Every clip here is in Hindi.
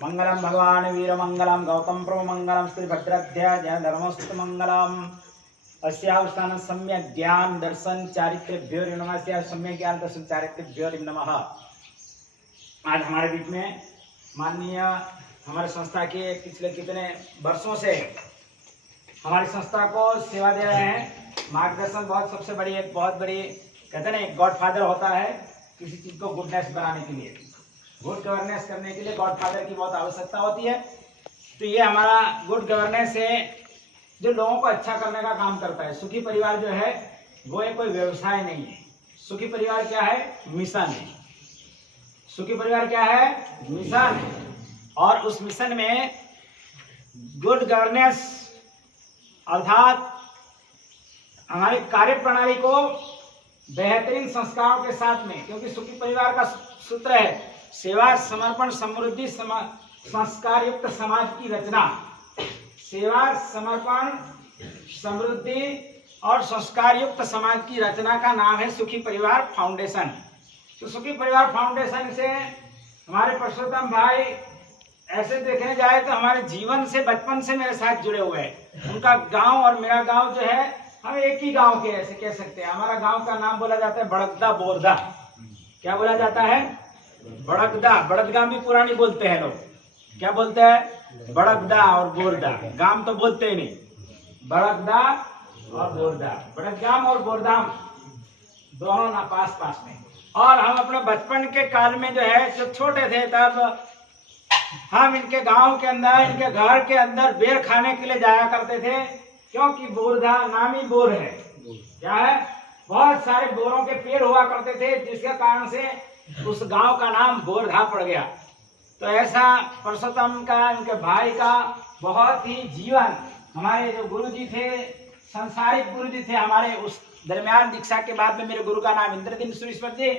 मंगलम भगवान वीर मंगलम गौतम प्रभु मंगलम श्री भद्राध्याय जय धर्मस्तु मंगलम अस्यावसान सम्यक ज्ञान दर्शन चारित्र्यभ्यो नमः। अस्या सम्यक ज्ञान दर्शन चारित्र्यभ्यो नमः। आज हमारे बीच में माननीय हमारे संस्था के पिछले कितने वर्षों से हमारी संस्था को सेवा दे रहे हैं। मार्गदर्शन सबसे बड़ी एक बहुत बड़ी कहते हैं गॉडफादर होता है किसी चीज को गुडनेस बनाने के लिए, गुड गवर्नेंस करने के लिए गॉडफादर की बहुत आवश्यकता होती है। तो ये हमारा गुड गवर्नेंस है जो लोगों को अच्छा करने का काम करता है। सुखी परिवार जो है वो कोई व्यवसाय नहीं है। सुखी परिवार क्या है? मिशन है। सुखी परिवार क्या है? मिशन है। और उस मिशन में गुड गवर्नेंस अर्थात हमारी कार्य प्रणाली को बेहतरीन संस्कारों के साथ में, क्योंकि सुखी परिवार का सूत्र है सेवा समर्पण समृद्धि संस्कार युक्त समाज की रचना। सेवा समर्पण समृद्धि और संस्कार युक्त समाज की रचना का नाम है सुखी परिवार फाउंडेशन। तो सुखी परिवार फाउंडेशन से हमारे परशुराम भाई ऐसे देखने जाए तो हमारे जीवन से बचपन से मेरे साथ जुड़े हुए हैं। उनका गांव और मेरा गांव जो है हम एक ही गांव के ऐसे कह सकते हैं। हमारा गांव का नाम बोला जाता है बड़गदा बोरदा। क्या बोला जाता है? बड़गदा। बड़दगाम भी पुरानी बोलते हैं लोग। क्या बोलते हैं? बड़गदा और बोरदा। गांव तो बोलते ही नहीं। बड़गदा और बोरदा, बड़दगाम और बोरदाम दोनों ना पास पास में। और हम अपने बचपन के काल में जो है जब छोटे थे तब हम इनके गांव के अंदर, इनके घर के अंदर बेर खाने के लिए जाया करते थे, क्योंकि बोरदा नामी बोर है। क्या है? बहुत सारे बोरों के पेड़ हुआ करते थे, जिसके कारण से उस गांव का नाम बोरधा पड़ गया। तो ऐसा परशुराम का, इनके भाई का बहुत ही जीवन, हमारे जो गुरुजी थे, संसारिक गुरुजी थे हमारे, उस दरमियान दीक्षा के बाद में मेरे गुरु का नाम इंद्रदीन सुरेश्वर जी,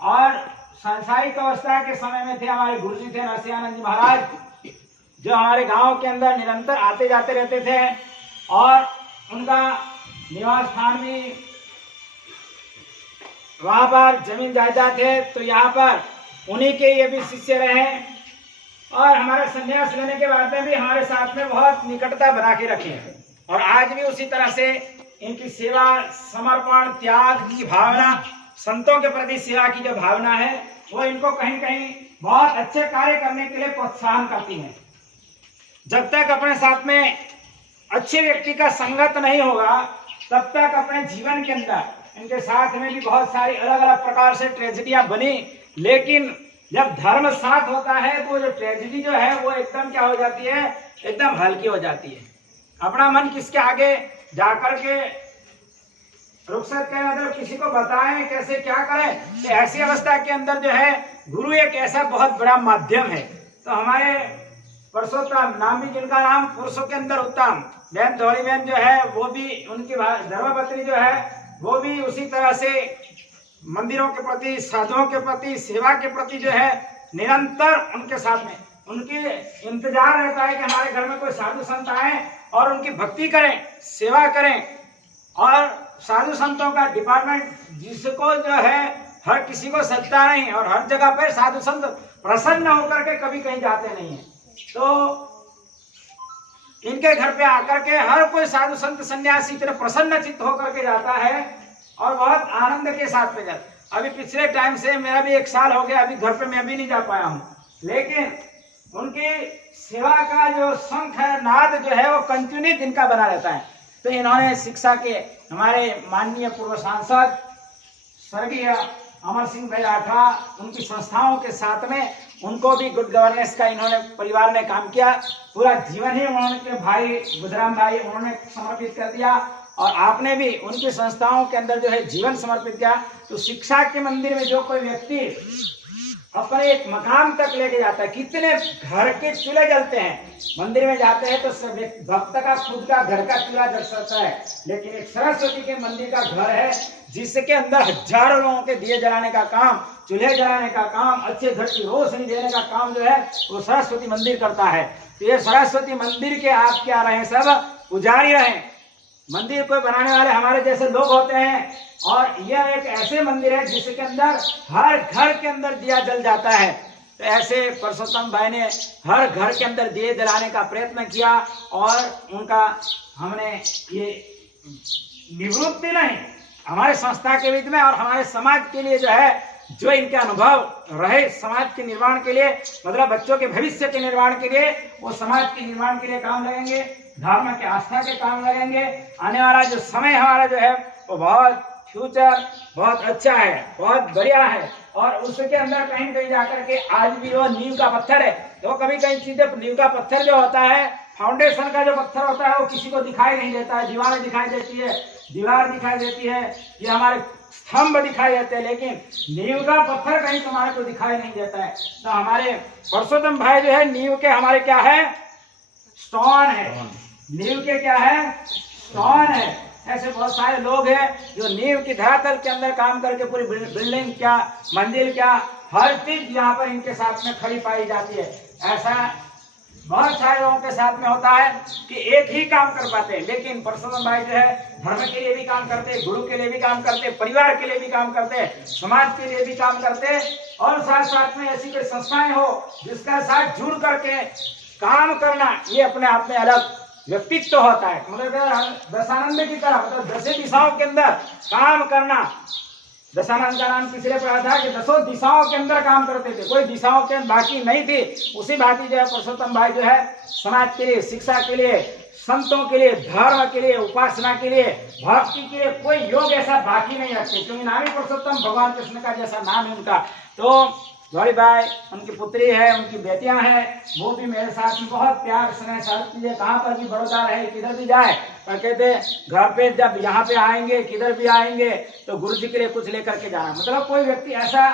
और सांसारिक अवस्था के समय में थे हमारे गुरुजी थे नरसिंहानंद जी महाराज, जो हमारे गांव के अंदर निरंतर आते जाते रहते थे। और उनका निवास स्थान भी वहां पर जमीन जायदाद थे, तो यहाँ पर उन्हीं के ये भी शिष्य रहे। और हमारे संन्यास लेने के बाद में भी हमारे साथ में बहुत निकटता बना के रखे हैं। और आज भी उसी तरह से इनकी सेवा, समर्पण, त्याग की भावना, संतों के प्रति सेवा की जो भावना है वो इनको कहीं कहीं बहुत अच्छे कार्य करने के लिए प्रोत्साहन करती है। जब तक अपने साथ में अच्छे व्यक्ति का संगत नहीं होगा तब तक अपने जीवन के अंदर इनके साथ में भी बहुत सारी अलग अलग प्रकार से ट्रेजेडियां बनी, लेकिन जब धर्म साथ होता है तो जो ट्रेजेडी जो है वो एकदम क्या हो जाती है? एकदम हल्की हो जाती है। अपना मन किसके आगे जाकर के रुक सकते हैं, मतलब किसी को बताएं कैसे क्या करें। तो ऐसी अवस्था के अंदर जो है गुरु एक ऐसा बहुत बड़ा माध्यम है। तो हमारे परशुराम नामी, जिनका नाम पुरुषों के अंदर उत्तम, बहन धौली बहन जो है वो भी, उनकी धर्मपत्नी जो है वो भी उसी तरह से मंदिरों के प्रति, साधुओं के प्रति, सेवा के प्रति जो है निरंतर उनके साथ में, उनकी इंतजार रहता है कि हमारे घर में कोई साधु संत आए और उनकी भक्ति करें, सेवा करें। और साधु संतों का डिपार्टमेंट, जिसको जो है हर किसी को सत्ता नहीं, और हर जगह पर साधु संत प्रसन्न होकर के कभी कहीं जाते नहीं है। तो इनके घर पे आकर के हर कोई साधु संत सन्यासी इतने प्रसन्न चित्त होकर के जाता है और बहुत आनंद के साथ में जाता। अभी पिछले टाइम से मेरा भी 1 साल हो गया, अभी घर पे मैं भी नहीं जा पाया हूँ, लेकिन उनकी सेवा का जो शंख है, नाद जो है वो कंटिन्यू इनका बना रहता है। तो इन्होंने शिक्षा के हमारे माननीय पूर्व सांसद स्वर्गीय अमर सिंह भाई राठा, उनकी संस्थाओं के साथ में उनको भी गुड गवर्नेंस का इन्होंने परिवार ने काम किया। पूरा जीवन ही उन्होंने भाई बुधराम भाई उन्होंने समर्पित कर दिया, और आपने भी उनकी संस्थाओं के अंदर जो है जीवन समर्पित किया। तो शिक्षा के मंदिर में जो कोई व्यक्ति अपने एक मकाम तक लेके जाता है, कितने घर के चूल्हे जलते हैं, मंदिर में जाते हैं तो भक्त का खुद का घर का चूल्हा जल सकता है, लेकिन एक सरस्वती के मंदिर का घर है जिसके अंदर हजारों लोगों के दिए जलाने का काम, चूल्हे जलाने का काम, अच्छे घर की रोशनी देने का काम जो है वो सरस्वती मंदिर करता है। तो ये सरस्वती मंदिर के आप क्या रहे, सब पुजारी रहे। मंदिर को बनाने वाले हमारे जैसे लोग होते हैं, और यह एक ऐसे मंदिर है जिसके अंदर हर घर के अंदर दिया जल जाता है। तो ऐसे परसोत्तम भाई ने हर घर के अंदर दिए जलाने का प्रयत्न किया और उनका हमने ये निवृत्ति नहीं, हमारे संस्था के बीच में और हमारे समाज के लिए जो है, जो इनके अनुभव रहे समाज के निर्माण के लिए, मतलब बच्चों के भविष्य के निर्माण के लिए, वो समाज के निर्माण के लिए काम लगेंगे, धर्म के आस्था के काम लगेंगे। आने वाला जो समय हमारा जो है वो बहुत फ्यूचर बहुत अच्छा है, बहुत बढ़िया है। और उसके अंदर कहीं न कहीं जाकर के आज भी वो नींव का पत्थर है। तो कभी कहीं चीजें, नींव का पत्थर जो होता है, फाउंडेशन का जो पत्थर होता है, वो किसी को दिखाई नहीं देता है। दीवारें दिखाई देती है, दीवार दिखाई देती है, ये हमारे स्तंभ दिखाई देते हैं, लेकिन नींव का पत्थर कहीं तुम्हारे को दिखाई नहीं देता है। तो हमारे परसोत्तम भाई जो है नींव के हमारे क्या है, स्टोन है। नींव के क्या है, स्टोन है। ऐसे बहुत सारे लोग हैं जो नींव की धरातल के अंदर काम करके पूरी बिल्डिंग क्या, मंजिल क्या, हर चीज यहाँ पर इनके साथ में खड़ी पाई जाती है। ऐसा बहुत सारे लोगों के साथ में होता है कि एक ही काम कर पाते हैं, लेकिन परसोत्तम भाई जो है धर्म के लिए भी काम करते हैं, गुरु के लिए भी काम करते हैं, परिवार के लिए भी काम करते हैं, समाज के लिए भी काम करते हैं, और साथ साथ में ऐसी कोई संस्थाएं हो जिसका साथ जुड़ करके काम करना, ये अपने आप में अलग व्यक्तित्व होता है। मतलब दशानंद की तरह, मतलब 10 दिशाओं के अंदर काम करना। दशानंद का नाम किसने पढ़ा था कि 10 दिशाओं के अंदर काम करते थे, कोई दिशाओं के बाकी नहीं थी। उसी भांति जो है परसोत्तम भाई जो है समाज के लिए, शिक्षा के लिए, संतों के लिए, धर्म के लिए, उपासना के लिए, भक्ति के लिए कोई योग ऐसा बाकी नहीं रखते, क्योंकि नाम ही परसोत्तम भगवान कृष्ण का जैसा नाम है उनका। तो गौरी भाई, उनकी पुत्री है, उनकी बेटियां हैं, वो भी मेरे साथ में बहुत प्यार स्नेह साथ चीजें, कहाँ पर भी बड़ौदा रहे, किधर भी जाए, और कहते घर पे जब यहाँ पे आएंगे, किधर भी आएंगे तो गुरु जी के लिए कुछ लेकर के जाना। मतलब कोई व्यक्ति ऐसा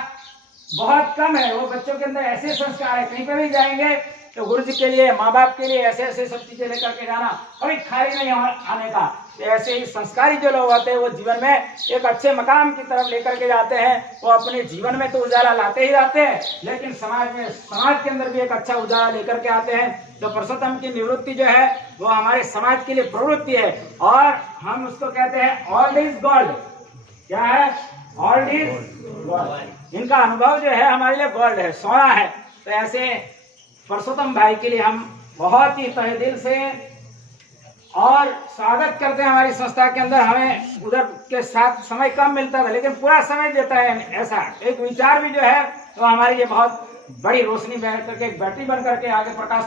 बहुत कम है, वो बच्चों के अंदर ऐसे संस्कार है, कहीं पे भी जाएंगे तो गुरु जी के लिए, माँ बाप के लिए ऐसे ऐसे सब चीजें लेकर के जाना, कभी खाली नहीं आने का। तो ऐसे ही संस्कारी जो लोग होते हैं वो जीवन में एक अच्छे मकाम की तरफ लेकर के जाते हैं। वो अपने जीवन में तो उजाला लाते ही लाते हैं, लेकिन समाज में, समाज के अंदर भी एक अच्छा उजाला लेकर के आते हैं। तो परसोत्तम की निवृत्ति जो है वो हमारे समाज के लिए प्रवृत्ति है, और हम उसको कहते हैं ऑल इज गोल्ड। क्या है? All is gold. इनका अनुभव जो है हमारे लिए गोल्ड है, सोना है। तो ऐसे परसोत्तम भाई के लिए हम बहुत ही तहे दिल से और स्वागत करते हैं हमारी संस्था के अंदर। हमें उधर के साथ समय कम मिलता था, लेकिन पूरा समय देता है। ऐसा एक विचार भी जो है तो हमारे लिए बहुत बड़ी रोशनी बन करके, एक बैटरी बन करके आगे प्रकाश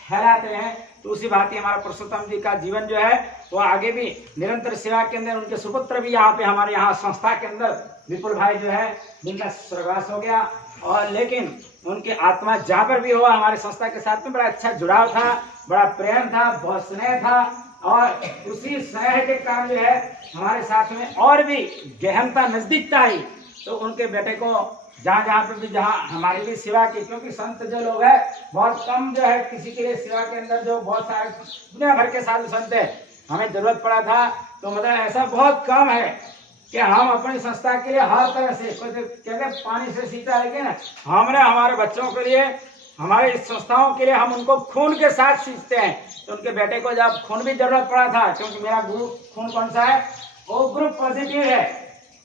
फैलाते हैं। तो उसी भांति हमारा परसोत्तम जी का जीवन जो है वो आगे भी निरंतर सेवा के अंदर, उनके सुपुत्र भी यहाँ पे हमारे यहाँ संस्था के अंदर विपुल भाई जो है जिनका स्वर्गवास हो गया, और लेकिन उनकी आत्मा जहाँ पर भी हुआ हमारे संस्था के साथ में बड़ा अच्छा जुड़ाव था, बड़ा प्रेम था, बहुत स्नेह था, और उसी स्नेह के कारण जो है हमारे साथ में और भी गहनता, नजदीकता आई। तो उनके बेटे को जहाँ जहाँ पे भी, जहाँ हमारी भी सेवा की, क्योंकि संत जो लोग है बहुत कम जो है किसी के लिए सेवा के अंदर, जो बहुत सारे दुनिया भर के साधु संत है, हमें जरूरत पड़ा था तो मतलब ऐसा बहुत कम है कि हम अपनी संस्था के लिए हर तरह से, कहते पानी से सींचा, लेकिन हमने हमारे बच्चों के लिए, हमारे इस संस्थाओं के लिए हम उनको खून के साथ सींचते हैं। तो उनके बेटे को जब खून भी जरूरत पड़ा था, क्योंकि मेरा ग्रुप खून कौन सा है, वो ग्रुप पॉजिटिव है।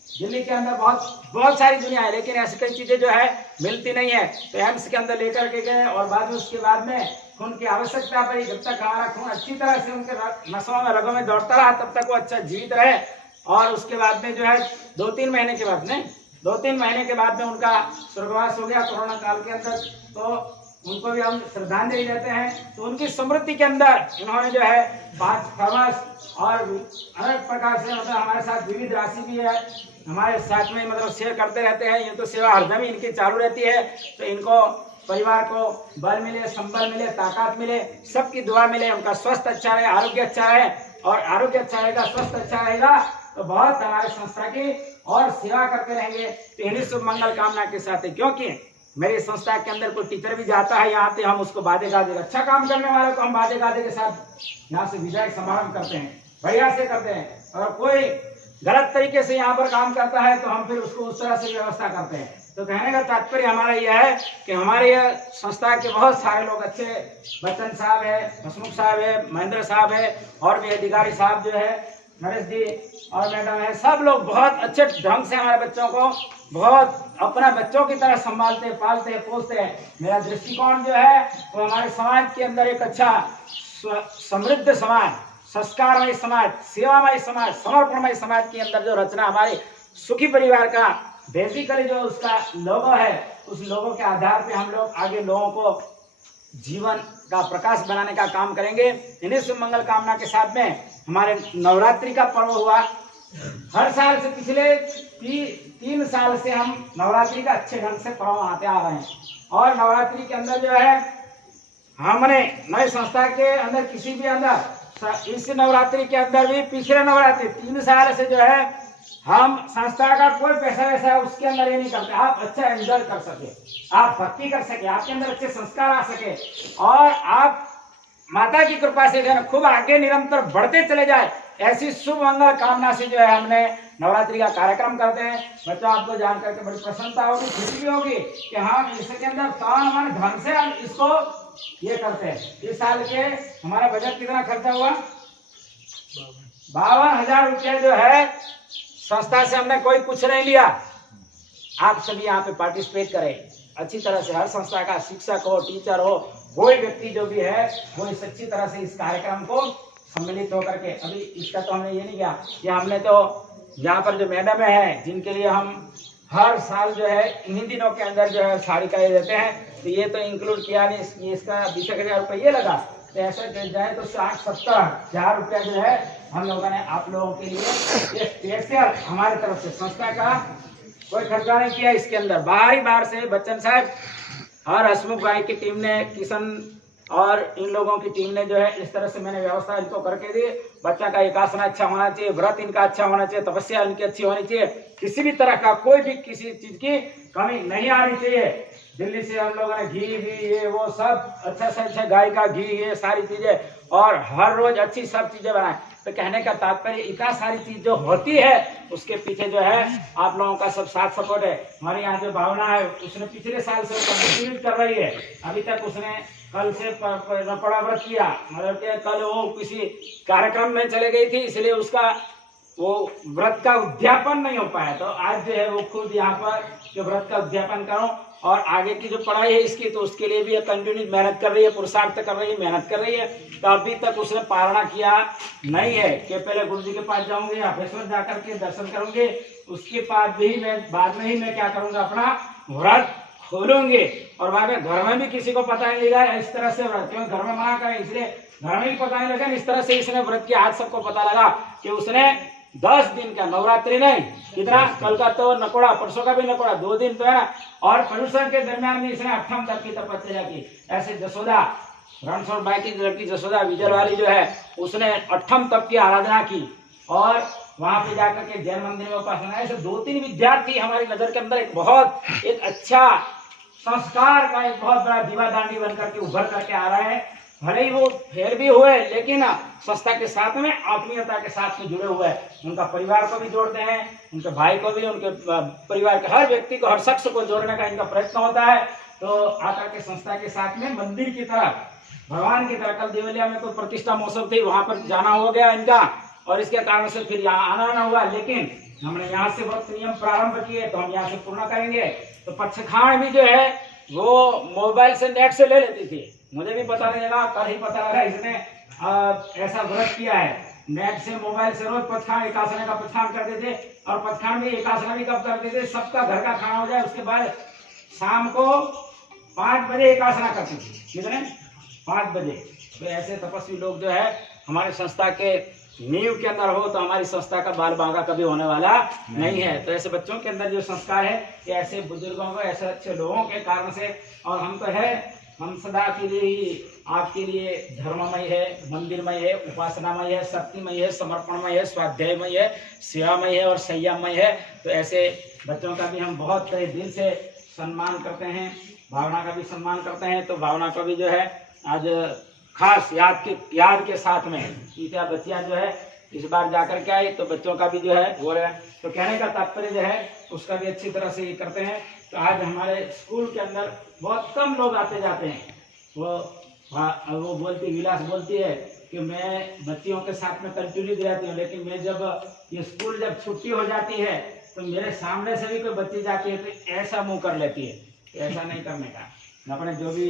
दिल्ली के अंदर बहुत सारी दुनिया है, लेकिन ऐसी कई चीजें जो है मिलती नहीं है। तो एम्स के अंदर लेकर के गए, और बाद में उसके बाद में खून की आवश्यकता पड़ी। जब तक हमारा खून अच्छी तरह से उनके नसों में, रगों में दौड़ता रहा, तब तक वो अच्छा जीवित रहे। और उसके बाद में जो है 2-3 महीने के बाद में, 2-3 महीने के बाद में उनका स्वर्गवास हो गया कोरोना काल के अंदर। तो उनको भी हम श्रद्धांजलि देते हैं। तो उनकी स्मृति के अंदर इन्होंने जो है 5 फेमस और अनेक प्रकार से, मतलब हमारे साथ विविध राशि भी है, हमारे साथ में मतलब शेयर करते रहते हैं। ये तो सेवा हरदम ही इनकी चालू रहती है। तो इनको, परिवार को बल मिले, संबल मिले, ताकत मिले, सबकी दुआ मिले, उनका स्वस्थ अच्छा रहे, आरोग्य अच्छा रहे, और आरोग्य अच्छा रहेगा, स्वस्थ अच्छा रहेगा तो बहुत हमारे संस्था की और सेवा करते रहेंगे। तो इन्हीं शुभ मंगल कामना के साथ है, क्योंकि मेरी संस्था के अंदर कोई टीचर भी जाता है यहाँ पे, हम उसको बाजे गाजे, अच्छा काम करने वाले को हम बाजे गाजे के साथ यहाँ से विजय समारंभ करते हैं, बढ़िया से करते हैं। और कोई गलत तरीके से यहाँ पर काम करता है तो हम फिर उसको उस तरह से व्यवस्था करते हैं। तो कहने का तात्पर्य हमारा यह है कि हमारे यह संस्था के बहुत सारे लोग अच्छे, बच्चन साहब है, हसमुख साहब है, महेंद्र साहब है, और भी अधिकारी साहब जो है, नरेश जी और मैडम है, सब लोग बहुत अच्छे ढंग से हमारे बच्चों को बहुत अपना बच्चों की तरह संभालते, पालते, पोसते हैं। मेरा दृष्टिकोण जो है वो हमारे समाज के अंदर एक अच्छा समृद्ध समाज, संस्कारमय समाज, सेवामय समाज, समर्पणमय समाज के अंदर जो रचना हमारे सुखी परिवार का बेसिकली जो उसका लोगो है, उस लोगों के आधार पे हम लोग आगे लोगों को जीवन का प्रकाश बनाने का काम करेंगे। इन्हीं शुभ मंगल कामना के साथ में हमारे नवरात्रि का पर्व हुआ। हर साल से पिछले 3 साल से हम नवरात्रि का अच्छे ढंग से पर्व मनाते आ रहे हैं। और नवरात्रि के अंदर जो है हमने नई संस्था के अंदर किसी भी अंदर इस नवरात्रि के अंदर भी पिछले नवरात्रि 3 साल से जो है हम संस्था का कोई पैसा वैसा है उसके अंदर ये नहीं करते। आप अच्छा एंजॉय कर सके, आप भक्ति कर सके, आपके अंदर अच्छे संस्कार आ सके और आप माता की कृपा से जो है खूब आगे निरंतर बढ़ते चले जाए, ऐसी शुभ मंगल कामना से जो है हमने नवरात्रि का कार्यक्रम करते हैं। बच्चों आपको जान करके बड़ी प्रसन्नता होगी, खुशी भी होगी कि हम इसके अंदर तन मन धन से हम इसको ये करते हैं। इस साल के हमारा बजट कितना खर्चा हुआ? 52,000 रुपया जो है संस्था से हमने कोई कुछ नहीं लिया। आप सभी यहाँ पे पार्टिसिपेट करें अच्छी तरह से। हर संस्था का शिक्षक हो, टीचर हो, कोई व्यक्ति जो भी है वो इस अच्छी तरह से इस कार्यक्रम को सम्मिलित होकर के, अभी इसका तो हमने ये नहीं किया कि हमने तो यहाँ पर जो मैडम है जिनके लिए हम हर साल जो है इन्हीं दिनों के अंदर जो है साड़ी का ये देते हैं, तो ये तो इंक्लूड किया नहीं, इसका 20,000 रुपये लगा। तो ऐसा जाए तो 60-70,000 रुपया जो है हम लोगों ने आप लोगों के लिए स्पेशल हमारे तरफ से संस्था का कोई खर्चा नहीं किया। इसके अंदर बाहर से बच्चन साहब और हसमुख भाई की टीम ने, किशन और इन लोगों की टीम ने जो है इस तरह से मैंने व्यवस्था इनको करके दी। बच्चा का एकासन अच्छा होना चाहिए, व्रत इनका अच्छा होना चाहिए, तपस्या इनकी अच्छी होनी चाहिए, किसी भी तरह का कोई भी किसी चीज की कमी नहीं आनी चाहिए। दिल्ली से हम लोगों ने घी भी ये वो सब अच्छा से अच्छा गाय का घी ये सारी चीजें और हर रोज अच्छी सब चीजें बनाए। तो कहने का तात्पर्य इतना सारी चीज जो होती है उसके पीछे जो है आप लोगों का सब साथ सपोर्ट है। हमारे यहाँ जो भावना है उसने पिछले साल से कंटिन्यू कर रही है, अभी तक उसने कल से पड़ा व्रत किया, मतलब कि कल वो किसी कार्यक्रम में चले गई थी इसलिए उसका वो व्रत का उद्यापन नहीं हो पाया। तो आज जो है वो खुद यहाँ पर जो व्रत का उद्यापन करो और आगे की जो पढ़ाई है इसकी तो उसके लिए भी कंटिन्यू मेहनत कर रही है, पुरुषार्थ कर रही है, मेहनत कर रही है। तो अभी तक उसने पारणा किया नहीं है कि पहले गुरु जी के पास जाऊंगे, अभेश्वर जाकर के दर्शन करूंगे, उसके बाद में ही मैं क्या करूंगा, अपना व्रत खोलूंगे। और वहां पे घर में भी किसी को पता नहीं लगा इस तरह से व्रत, क्यों घर में मना करें इसलिए घर में भी पता नहीं लगा। इस तरह से इसने व्रत किया, आज सबको पता लगा कि उसने 10 दिन का, नवरात्रि नहीं, कितना कल का तो नकोड़ा, परसों का भी नकोड़ा, 2 दिन तो है ना, और प्रदूषण के दरमियान में इसने 8 तक की तपस्या की। ऐसे जसोदा रणछोड़ बाई की लड़की जसोदा विजय वाली जो है उसने 8 तप की आराधना की और वहां पे जाकर के जैन मंदिर में उपासना। ऐसे 2-3 विद्यार्थी हमारी नजर के अंदर एक अच्छा संस्कार का एक बहुत बड़ा दीवादांडी बनकर के उभर करके आ रहे हैं। भले ही वो फेर भी हुए लेकिन संस्था के साथ में आत्मीयता के साथ में जुड़े हुए हैं। उनका परिवार को भी जोड़ते हैं, उनके भाई को भी, उनके परिवार के हर व्यक्ति को, हर शख्स को जोड़ने का इनका प्रयत्न होता है। तो आकर के संस्था के साथ में मंदिर की तरफ, भगवान की तरह, कल देवलिया में तो प्रतिष्ठा महोत्सव थी, वहां पर जाना हो गया इनका और इसके कारण से फिर यहाँ आना ना हुआ। लेकिन हमने यहाँ से व्रत नियम प्रारंभ किए तो हम यहाँ से पूर्ण करेंगे। तो पक्षखाण भी जो है वो मोबाइल से, नेट से ले लेती थी, मुझे भी पता नहीं लगा, कल ही पता लगा इसने ऐसा व्रत किया है। नेट से, मोबाइल से रोज पचखान, एकासना का पचखान करते थे और पचखान में एकासना भी कब करते थे, सबका घर का खाना हो जाए उसके बाद शाम को 5 बजे एकासना करती थी। कितने? 5 बजे। तो ऐसे तपस्वी लोग जो है हमारे संस्था के नींव के अंदर हो तो हमारी संस्था का बाल बांका कभी होने वाला नहीं है। तो ऐसे बच्चों के अंदर जो संस्कार है, ऐसे बुजुर्गों को, ऐसे अच्छे लोगों के कारण से, और हम तो है, हम सदा के लिए ही आपके लिए धर्ममय है, मंदिरमय है, उपासनामय है, शक्तिमय है, समर्पणमय है, स्वाध्यायमय है, सेवामय है और संयममय है। तो ऐसे बच्चों का भी हम बहुत दिल से सम्मान करते हैं, भावना का भी सम्मान करते हैं। तो भावना को भी जो है आज खास याद के साथ में क्या बच्चियां जो है इस बार जाकर के आई, तो बच्चों का भी जो है हो रहा है। तो कहने का तात्पर्य जो है उसका भी अच्छी तरह से ये करते हैं। तो आज हमारे स्कूल के अंदर बहुत कम लोग आते जाते हैं, वो हाँ, वो बोलती विलास बोलती है कि मैं बच्चियों के साथ में कंटिन्यू रहती हूँ, लेकिन मैं जब ये स्कूल जब छुट्टी हो जाती है तो मेरे सामने से भी कोई बच्ची जाती है तो ऐसा मुंह कर लेती है। तो ऐसा नहीं करने का, अपने जो भी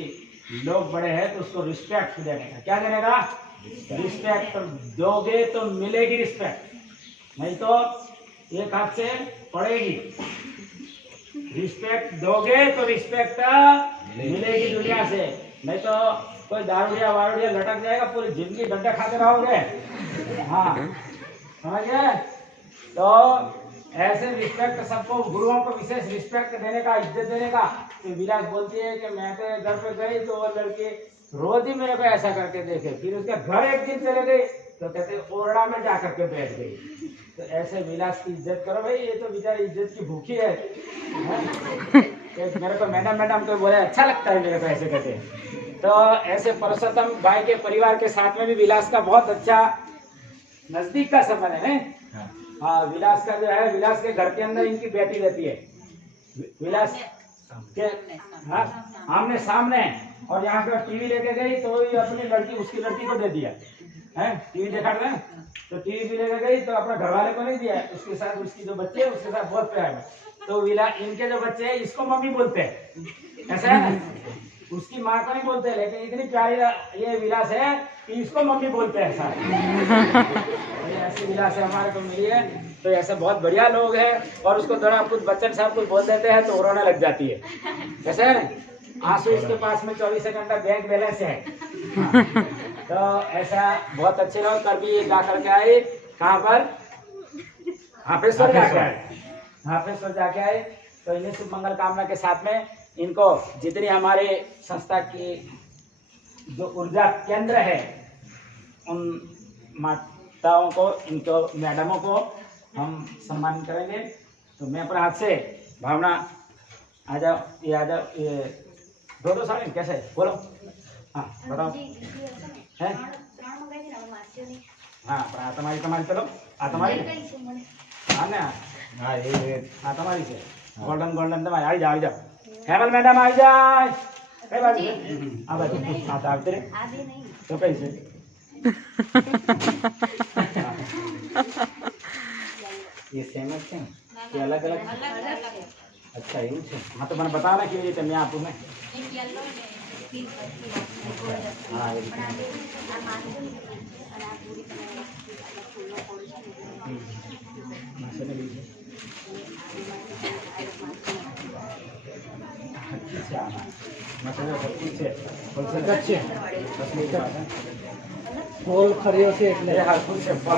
लोग बड़े हैं तो उसको रिस्पेक्ट देने का। क्या देने का? रिस्पेक्ट। तो दोगे तो मिलेगी रिस्पेक्ट, नहीं तो एक हाथ से पड़ेगी। रिस्पेक्ट दोगे तो रिस्पेक्ट मिलेगी दुनिया से, नहीं तो कोई दारूडिया वारूडिया लटक जाएगा, पूरी जिंदगी डंडे खाते रहोगे। हाँ, समझ गए? तो ऐसे रिस्पेक्ट सबको, गुरुओं को विशेष रिस्पेक्ट देने का, इज्जत देने का। तो विलास बोलती है कि मैं तो घर पे गई तो वो लड़की रोज ही मेरे को ऐसा करके देखे, फिर उसके घर एक दिन चले गई तो कहते ओरडा में जा करके बैठ गई। तो ऐसे विलास की इज्जत करो भाई, ये तो बेचारी इज्जत की भूखी है। मेरे को मैडम मैडम को बोले अच्छा लगता है, मेरे को ऐसे कहते हैं। तो ऐसे पुरुषोत्तम भाई के परिवार के साथ में भी विलास का बहुत अच्छा नजदीक का संबंध है। हाँ, विलास का जो है, विलास के घर के अंदर इनकी बेटी रहती है। विलास के आमने सामने, और यहाँ पे टीवी लेके गई तो ये अपनी लड़की, उसकी लड़की को दे दिया है। टीवी देखा था तो टीवी भी लेके गई तो अपने घर वाले को नहीं दिया, उसके साथ उसकी जो बच्चे है उसके साथ बहुत प्यार है। तो इनके जो बच्चे हैं इसको मम्मी बोलते हैं, ऐसा है ना, उसकी माँ को नहीं बोलते, लेकिन इतनी प्यारी ये विलास है कि इसको मम्मी बोलते हैं सारे। ऐसी विलास है हमारे को मिली है। तो ऐसे बहुत बढ़िया लोग हैं, और उसको थोड़ा कुछ बच्चन साहब कुछ बोल देते हैं तो रोने लग जाती है, ऐसा है ना। आंसू इसके पास में 24 घंटा बैंक बैलेंस है। हाँ, तो ऐसा बहुत अच्छे लोग कर भी जा करके आए। कहाँ पर? हाफेश्वर जाके आए, हाफेश्वर जाके आए। तो इन्हें शुभ मंगल कामना के साथ में इनको जितनी हमारे संस्था की जो ऊर्जा केंद्र है, उन माताओं को, इनको मैडमों को हम सम्मान करेंगे। तो मैं अपने हाथ से भावना, आ जाओ, ये आ जाओ, ये दो साड़ी कैसे बोलो। हाँ बताओ है। हाँ तुम्हारी चलो, तुम्हारी हाँ ना, हाँ ये हाँ तुम्हारी से गोल्डन तुम्हारी आई जाओ, हेमल मैडम आई जाए। तो कैसे ये सेम है कि अलग अलग? अच्छा એવું છે। हाँ तो मैंने बताना કેવી રીતે मैं आपको में। हाँ હોલ ખર્યો છે એટલે